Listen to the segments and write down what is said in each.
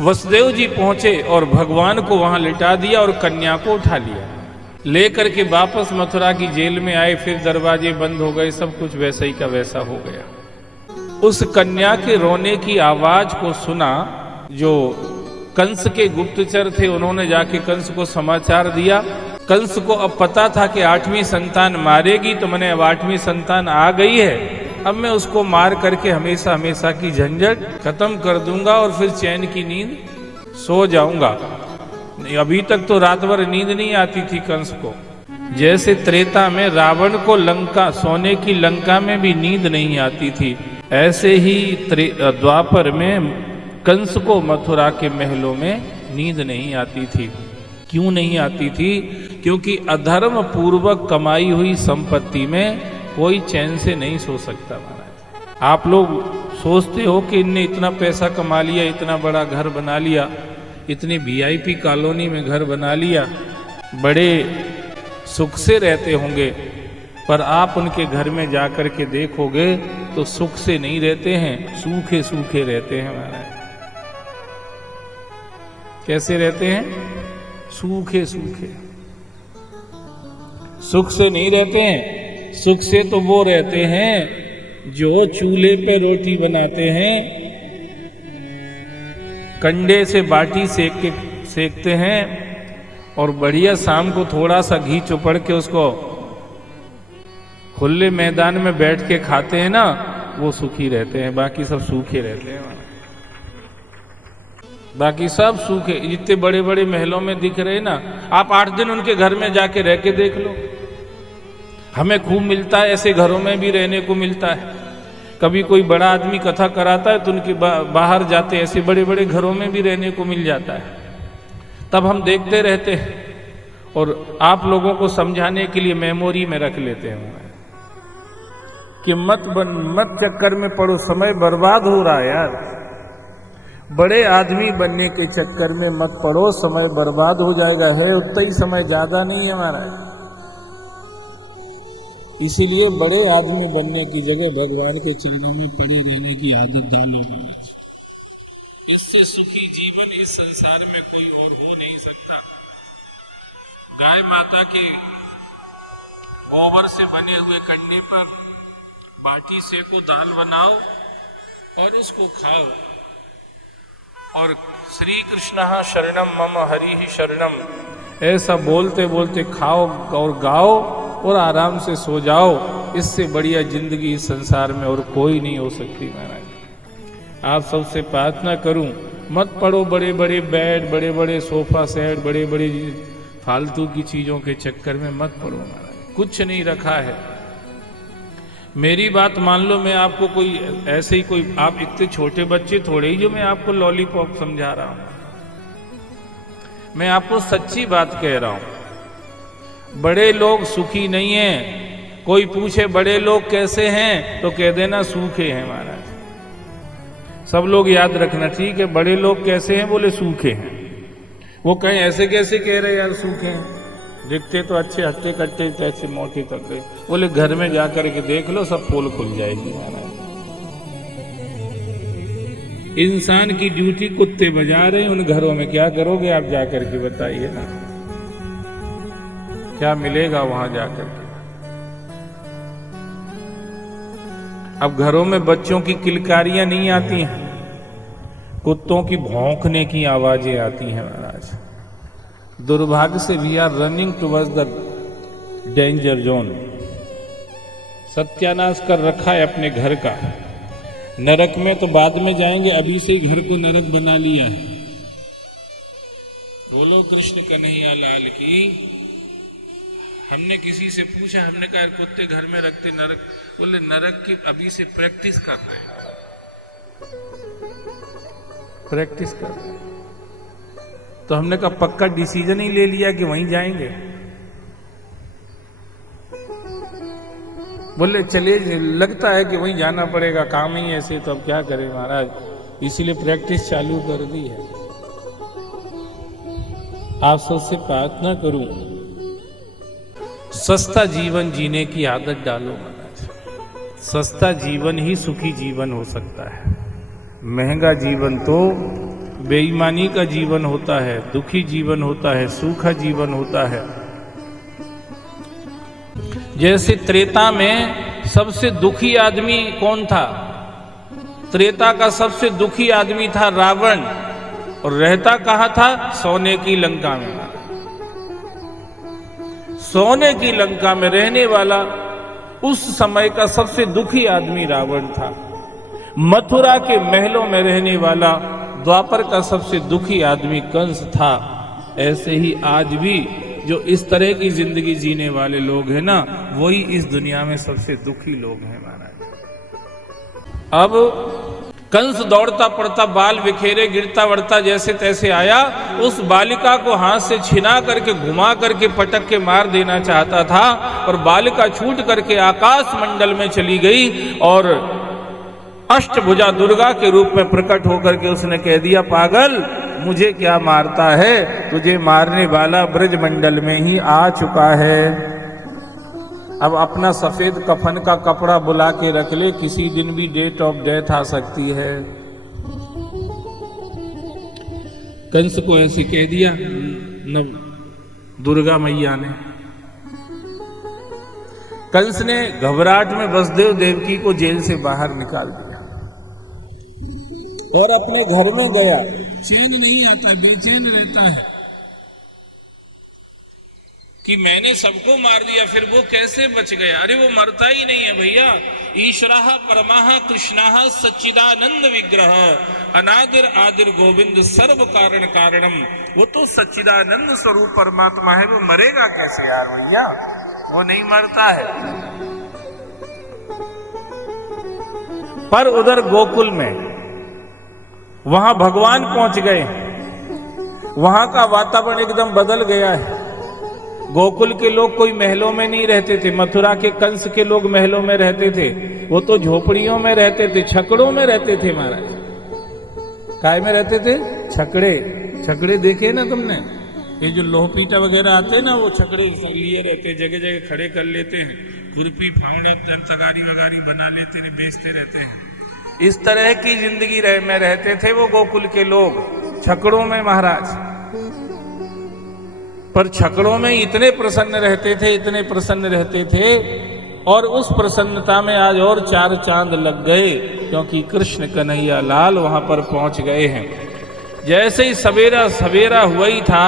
वसुदेव जी पहुंचे और भगवान को वहां लिटा दिया और कन्या को उठा लिया, लेकर के वापस मथुरा की जेल में आए। फिर दरवाजे बंद हो गए, सब कुछ वैसा ही का वैसा हो गया। उस कन्या के रोने की आवाज को सुना जो कंस के गुप्तचर थे, उन्होंने जाके कंस को समाचार दिया। कंस को अब पता था कि 8वीं संतान मारेगी, तो मैंने अब 8वीं संतान आ गई है, अब मैं उसको मार करके हमेशा हमेशा की झंझट खत्म कर दूंगा और फिर चैन की नींद सो जाऊंगा। अभी तक तो रात भर नींद नहीं आती थी कंस को। जैसे त्रेता में रावण को लंका, सोने की लंका में भी नींद नहीं आती थी, ऐसे ही द्वापर में कंस को मथुरा के महलों में नींद नहीं आती थी। क्यों नहीं आती थी? क्योंकि अधर्म पूर्वक कमाई हुई संपत्ति में कोई चैन से नहीं सो सकता। महाराज, आप लोग सोचते हो कि इनने इतना पैसा कमा लिया, इतना बड़ा घर बना लिया, इतनी वीआईपी कॉलोनी में घर बना लिया, बड़े सुख से रहते होंगे, पर आप उनके घर में जाकर के देखोगे तो सुख से नहीं रहते हैं, सूखे सूखे रहते हैं। महाराज, कैसे रहते हैं? सूखे सूखे। सुख से नहीं रहते हैं। सुख से तो वो रहते हैं जो चूल्हे पे रोटी बनाते हैं, कंडे से बाटी सेकते हैं और बढ़िया शाम को थोड़ा सा घी चुपड़ के उसको खुले मैदान में बैठ के खाते हैं ना, वो सुखी रहते हैं। बाकी सब सूखे रहते हैं। बाकी सब सूखे। जितने बड़े बड़े महलों में दिख रहे ना, आप 8 दिन उनके घर में जाके रह के देख लो। हमें खूब मिलता है, ऐसे घरों में भी रहने को मिलता है। कभी कोई बड़ा आदमी कथा कराता है तो उनके बाहर जाते ऐसे बड़े बड़े घरों में भी रहने को मिल जाता है। तब हम देखते रहते हैं और आप लोगों को समझाने के लिए मेमोरी में रख लेते हैं कि मत चक्कर में पड़ो, समय बर्बाद हो रहा है यार। बड़े आदमी बनने के चक्कर में मत पड़ो, समय बर्बाद हो जाएगा। है उतना ही समय, ज्यादा नहीं है हमारा। इसीलिए बड़े आदमी बनने की जगह भगवान के चरणों में पड़े रहने की आदत डालो। इससे सुखी जीवन इस संसार में कोई और हो नहीं सकता। गाय माता के गोबर से बने हुए कंडे पर बाटी सेको, दाल बनाओ और उसको खाओ। और श्री कृष्ण शरणम मम हरि ही शरणम, ऐसा बोलते बोलते खाओ और गाओ और आराम से सो जाओ। इससे बढ़िया जिंदगी इस संसार में और कोई नहीं हो सकती। महाराज, आप सबसे प्रार्थना करूं, मत पड़ो बड़े बड़े बेड, बड़े बड़े सोफा सेट, बड़े बड़े फालतू की चीजों के चक्कर में मत पड़ो। महाराज, कुछ नहीं रखा है। मेरी बात मान लो, मैं आपको कोई ऐसे ही कोई, आप इतने छोटे बच्चे थोड़े ही जो मैं आपको लॉलीपॉप समझा रहा हूं। मैं आपको सच्ची बात कह रहा हूं। बड़े लोग सुखी नहीं हैं। कोई पूछे बड़े लोग कैसे हैं तो कह देना सूखे हैं। महाराज, सब लोग याद रखना, ठीक है? बड़े लोग कैसे हैं? बोले सूखे हैं। वो कहें ऐसे कैसे कह रहे यार सूखे हैं, दिखते तो अच्छे हट्टे कट्टे ऐसे मोटे तक गए। बोले घर में जाकर के देख लो, सब पोल खुल जाएगी। महाराज, इंसान की ड्यूटी कुत्ते बजा रहे हैं उन घरों में, क्या करोगे आप जाकर के बताइए ना, क्या मिलेगा वहां जाकर के? अब घरों में बच्चों की किलकारियां नहीं आती हैं, कुत्तों की भौंकने की आवाजें आती हैं। महाराज, दुर्भाग्य से we are running towards the danger zone. सत्यानाश कर रखा है अपने घर का। नरक में तो बाद में जाएंगे, अभी से ही घर को नरक बना लिया है। बोलो कृष्ण कन्हैया लाल की। हमने किसी से पूछा, हमने कहा कुत्ते घर में रखते नरक? बोले नरक की अभी से प्रैक्टिस कर रहे हैं, प्रैक्टिस कर रहे हैं। तो हमने कहा पक्का डिसीजन ही ले लिया कि वहीं जाएंगे? बोले चले, लगता है कि वहीं जाना पड़ेगा, काम ही ऐसे, तो अब क्या करें महाराज, इसीलिए प्रैक्टिस चालू कर दी है। आप सबसे प्रार्थना करूं, सस्ता जीवन जीने की आदत डालो महाराज। सस्ता जीवन ही सुखी जीवन हो सकता है। महंगा जीवन तो बेईमानी का जीवन होता है, दुखी जीवन होता है, सूखा जीवन होता है। जैसे त्रेता में सबसे दुखी आदमी कौन था? त्रेता का सबसे दुखी आदमी था रावण, और रहता कहाँ था? सोने की लंका में। सोने की लंका में रहने वाला उस समय का सबसे दुखी आदमी रावण था। मथुरा के महलों में रहने वाला द्वापर का सबसे दुखी आदमी कंस था। ऐसे ही आज भी जो इस तरह की जिंदगी जीने वाले लोग हैं ना, वही इस दुनिया में सबसे दुखी लोग हैं महाराज। अब कंस दौड़ता पड़ता, बाल बिखेरे, गिरता बढ़ता जैसे तैसे आया, उस बालिका को हाथ से छिना करके घुमा करके पटक के मार देना चाहता था, और बालिका छूट करके आकाश मंडल में चली गई और अष्टभुजा दुर्गा के रूप में प्रकट होकर के उसने कह दिया, पागल मुझे क्या मारता है, तुझे मारने वाला ब्रजमंडल में ही आ चुका है। अब अपना सफेद कफन का कपड़ा बुला के रख ले, किसी दिन भी डेट ऑफ डेथ आ सकती है। कंस को ऐसे कह दिया न दुर्गा मैया ने। कंस ने घबराहट में वसुदेव देवकी को जेल से बाहर निकाल दिया और अपने घर में गया। चैन नहीं आता, बेचैन रहता है कि मैंने सबको मार दिया, फिर वो कैसे बच गया? अरे वो मरता ही नहीं है भैया। ईश्वरः परमः कृष्णः सच्चिदानंद विग्रह अनादिर आदिर गोविंद सर्व कारण कारणम। वो तो सच्चिदानंद स्वरूप परमात्मा है, वो मरेगा कैसे यार भैया? वो नहीं मरता है। पर उधर गोकुल में वहां भगवान पहुंच गए, वहां का वातावरण एकदम बदल गया है। गोकुल के लोग कोई महलों में नहीं रहते थे, मथुरा के कंस के लोग महलों में रहते थे, वो तो झोपड़ियों में रहते थे, छकड़ों में रहते थे महाराज। काय में रहते थे? छकड़े। छकड़े देखे ना तुमने? ये जो लोहपीटा वगैरह आते हैं ना, वो छकड़े लिए रहते, जगह जगह खड़े कर लेते हैं, खुरपी फावड़ा तगारी वगारी बना लेते हैं, बेचते रहते हैं। इस तरह की जिंदगी में रहते थे वो गोकुल के लोग, छकड़ों में महाराज। पर छकड़ों में इतने प्रसन्न रहते थे, इतने प्रसन्न रहते थे, और उस प्रसन्नता में आज और चार चांद लग गए, क्योंकि कृष्ण कन्हैया लाल वहां पर पहुंच गए हैं। जैसे ही सवेरा सवेरा हुआ ही था,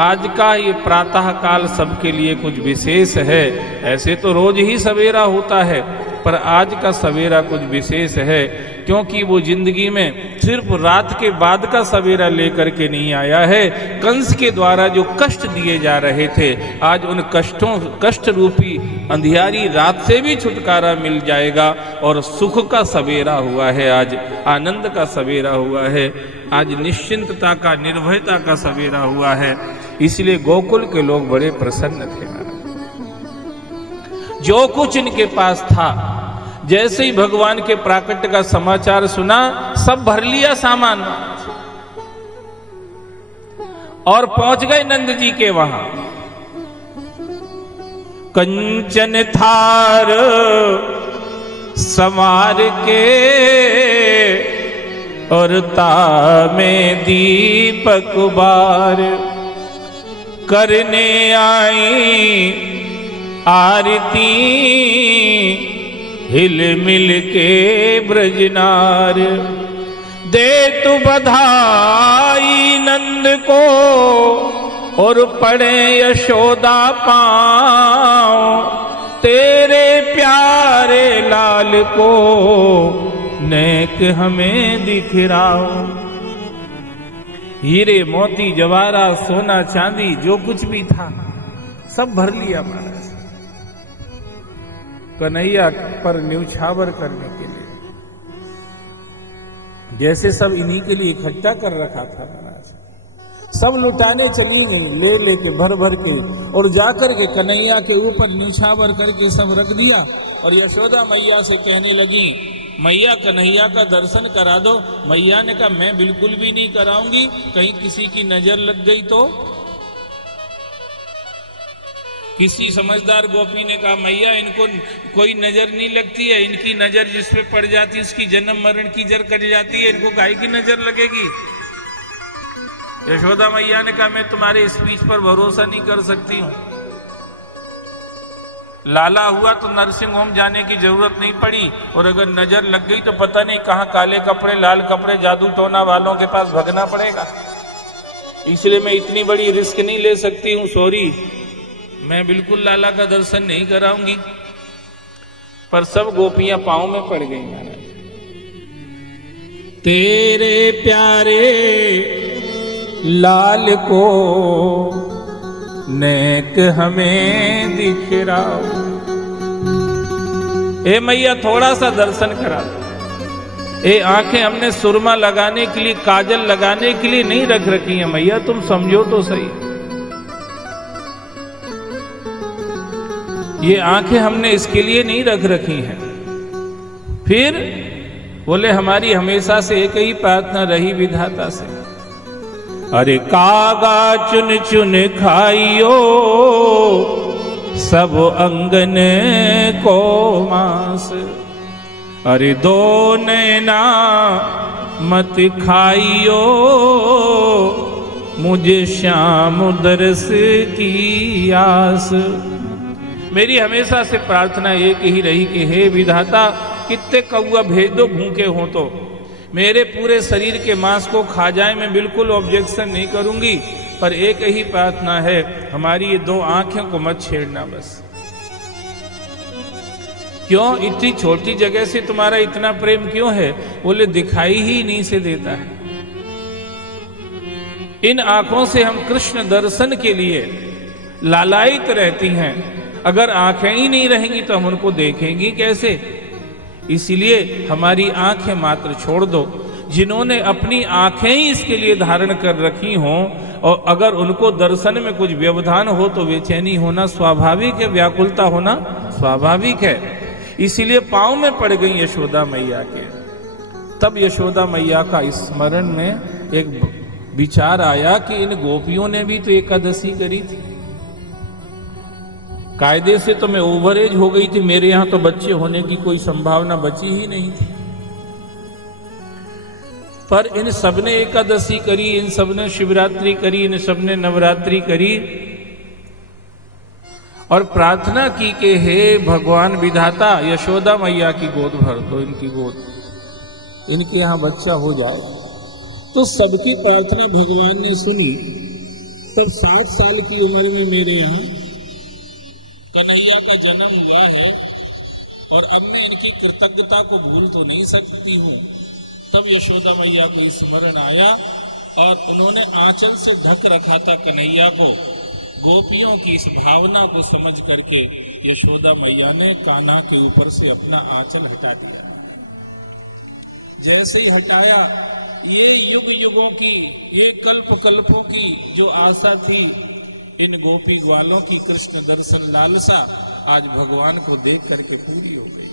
आज का ये प्रातः काल सबके लिए कुछ विशेष है। ऐसे तो रोज ही सवेरा होता है, पर आज का सवेरा कुछ विशेष है, क्योंकि वो जिंदगी में सिर्फ रात के बाद का सवेरा लेकर के नहीं आया है। कंस के द्वारा जो कष्ट दिए जा रहे थे, आज उन कष्ट रूपी अंधियारी रात से भी छुटकारा मिल जाएगा, और सुख का सवेरा हुआ है, आज आनंद का सवेरा हुआ है, आज निश्चिंतता का, निर्भयता का सवेरा हुआ है। इसलिए गोकुल के लोग बड़े प्रसन्न थे। जो कुछ इनके पास था, जैसे ही भगवान के प्राकट्य का समाचार सुना, सब भर लिया सामान और पहुंच गए नंद जी के वहां। कंचन थार संवार के और में दीपक बार, करने आई आरती हिल मिल के ब्रजनार। दे तू बधाई नंद को और पड़े यशोदा पाँव, तेरे प्यारे लाल को नेक हमें दिखराओ। हीरे मोती जवाहरा सोना चांदी जो कुछ भी था सब भर लिया महाराज, कन्हैया पर न्यौछावर करने के लिए। जैसे सब इन्हीं के लिए इकट्ठा कर रखा था महाराज, सब लुटाने चली गई ले लेके भर भर के, और जाकर के कन्हैया के ऊपर न्यौछावर करके सब रख दिया। और यशोदा मैया से कहने लगी, मैया कन्हैया का दर्शन करा दो। मैया ने कहा मैं बिल्कुल भी नहीं कराऊंगी, कहीं किसी की नजर लग गई तो। किसी समझदार गोपी ने कहा मैया इनको कोई नजर नहीं लगती है, इनकी नजर जिस पे पड़ जाती है उसकी जन्म मरण की जड़ कट जाती है, इनको गाय की नजर लगेगी। यशोदा मैया ने कहा मैं तुम्हारे स्पीच पर भरोसा नहीं कर सकती हूं। लाला हुआ तो नर्सिंग होम जाने की जरूरत नहीं पड़ी, और अगर नजर लग गई तो पता नहीं कहां काले कपड़े लाल कपड़े जादू टोना वालों के पास भगना पड़ेगा। इसलिए मैं इतनी बड़ी रिस्क नहीं ले सकती हूं, सॉरी, मैं बिल्कुल लाला का दर्शन नहीं कराऊंगी। पर सब गोपियां पांव में पड़ गई महाराज। तेरे प्यारे लाल को नेक हमें दिखराओ, ए मैया थोड़ा सा दर्शन करा दो। ए आंखें हमने सुरमा लगाने के लिए, काजल लगाने के लिए नहीं रख रखी है मैया, तुम समझो तो सही। ये आंखें हमने इसके लिए नहीं रख रखी हैं। फिर बोले हमारी हमेशा से एक ही प्रार्थना रही विधाता से, अरे कागा चुन चुन खाइयो सब अंगन को मांस, अरे दो नैना मत खाइयो मुझे श्याम दरस की आस। मेरी हमेशा से प्रार्थना एक ही रही कि हे विधाता कितने कौआ भेज दो भूखे हो तो, मेरे पूरे शरीर के मांस को खा जाए, मैं बिल्कुल ऑब्जेक्शन नहीं करूंगी, पर एक ही प्रार्थना है हमारी ये दो आंखों को मत छेड़ना बस। क्यों इतनी छोटी जगह से तुम्हारा इतना प्रेम क्यों है? बोले दिखाई ही नहीं से देता है। इन आंखों से हम कृष्ण दर्शन के लिए लालायित रहती हैं, अगर आंखें ही नहीं रहेंगी तो हम उनको देखेंगी कैसे? इसीलिए हमारी आंखें मात्र छोड़ दो। जिन्होंने अपनी आंखें ही इसके लिए धारण कर रखी हों, और अगर उनको दर्शन में कुछ व्यवधान हो तो बेचैनी होना स्वाभाविक है, व्याकुलता होना स्वाभाविक है। इसीलिए पांव में पड़ गई यशोदा मैया के। तब यशोदा मैया का स्मरण में एक विचार आया कि इन गोपियों ने भी तो एकादशी करी थी, कायदे से तो मैं ओवरेज हो गई थी, मेरे यहां तो बच्चे होने की कोई संभावना बची ही नहीं थी, पर इन सबने एकादशी करी, इन सबने शिवरात्रि करी, इन सबने नवरात्रि करी, और प्रार्थना की कि हे भगवान विधाता यशोदा मैया की गोद भर दो, इनकी गोद, इनके यहां बच्चा हो जाए। तो सबकी प्रार्थना भगवान ने सुनी। तब 60 साल की उम्र में मेरे यहाँ कन्हैया का जन्म हुआ है, और अब मैं इनकी कृतज्ञता को भूल तो नहीं सकती हूँ। तब यशोदा मैया को स्मरण आया, और उन्होंने आंचल से ढक रखा था कन्हैया को। गोपियों की इस भावना को समझ करके यशोदा मैया ने कान्हा के ऊपर से अपना आंचल हटा दिया। जैसे ही हटाया, ये युग युगों की, ये कल्प कल्पों की जो आशा थी इन गोपी ग्वालों की कृष्ण दर्शन लालसा, आज भगवान को देख करके पूरी हो गई।